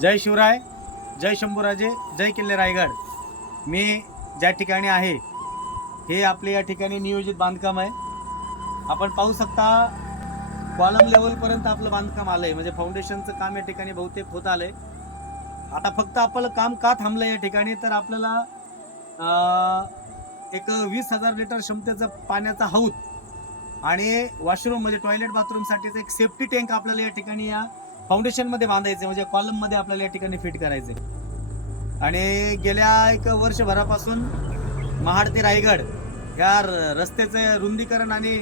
जय शिवराय जय शंभूराजे जय किल्ले रायगड. मी ज्या ठिकाणी आहे हे आपले या ठिकाणी नियोजित बांधकाम आहे. आपण पाहू शकता कॉलम लेवलपर्यंत आपलं बांधकाम आलं आहे म्हणजे फाउंडेशनचं काम या ठिकाणी बहुतेक होत आलं आहे आता फक्त आपलं काम का थांबलं या ठिकाणी? तर आपल्याला एक वीस हजार लिटर क्षमतेचा पाण्याचा हौद आणि वॉशरूम म्हणजे टॉयलेट बाथरूमसाठीचं एक सेफ्टी टँक आपल्याला या ठिकाणी या फाउंडेशनमध्ये बांधायचे म्हणजे कॉलममध्ये आपल्याला या ठिकाणी फिट करायचे. आणि गेल्या एक वर्षभरापासून महाड ते रायगड या रस्त्याचे रस्त्याचं रुंदीकरण आणि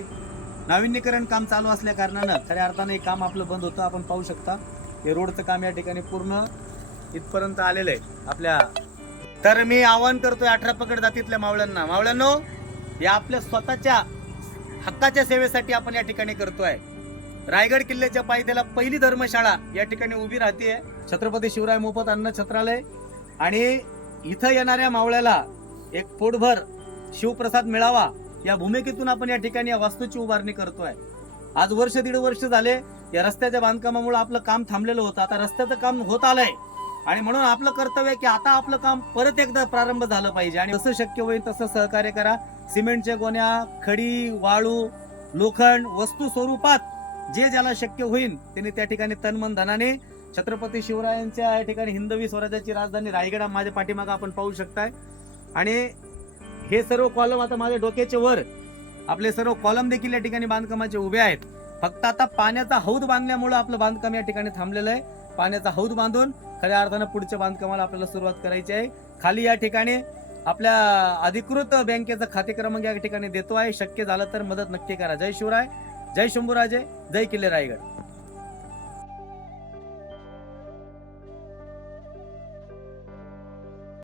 नाविन्यीकरण काम चालू असल्या कारणानं खऱ्या अर्थानं हे काम आपलं बंद होतं. आपण पाहू शकता हे रोडचं काम या ठिकाणी पूर्ण इथपर्यंत आलेलं आहे आपल्या तर मी आवाहन करतोय अठरा पकड जातीतल्या मावळ्यांना. मावळ्यांनो या आपल्या स्वतःच्या हक्काच्या सेवेसाठी आपण या ठिकाणी करतोय. रायगड किल्ल्याच्या पायथ्याला पहिली धर्मशाळा या ठिकाणी उभी राहते. छत्रपती शिवराय मोफत अन्न छत्रालय. आणि इथं येणाऱ्या मावळ्याला एक पोटभर शिवप्रसाद मिळावा या भूमिकेतून आपण या ठिकाणी या वास्तूची उभारणी करतोय. आज वर्ष दीड वर्ष झाले या रस्त्याच्या बांधकामामुळे आपलं काम थांबलेलं होतं. आता रस्त्याचं काम होत आलंय. आणि म्हणून आपलं कर्तव्य की आता आपलं काम परत एकदा प्रारंभ झालं पाहिजे. आणि जसं शक्य होईल तसं सहकार्य करा. सिमेंटच्या गोण्या खडी वाळू लोखंड वस्तू स्वरूपात जे ज्याला शक्य होईल त्यांनी त्या ठिकाणी तनमन धनाने छत्रपती शिवरायांच्या या ठिकाणी हिंदवी स्वराज्याची राजधानी रायगडा माझ्या पाठीमागं आपण पाहू शकताय. आणि हे सर्व कॉलम आता माझ्या डोक्याच्या वर. आपले सर्व कॉलम देखील या ठिकाणी बांधकामाचे उभे आहेत. फक्त आता पाण्याचा हौद बांधल्यामुळे आपलं बांधकाम या ठिकाणी थांबलेलं आहे. पाण्याचा हौद बांधून खऱ्या अर्थानं पुढच्या बांधकामाला आपल्याला सुरुवात करायची आहे. खाली या ठिकाणी आपल्या अधिकृत बँकेचा खाते क्रमांक या ठिकाणी देतो आहे. शक्य झालं तर मदत नक्की करा. जय शिवराय. जय शंभूराजे जय किल्ले रायगड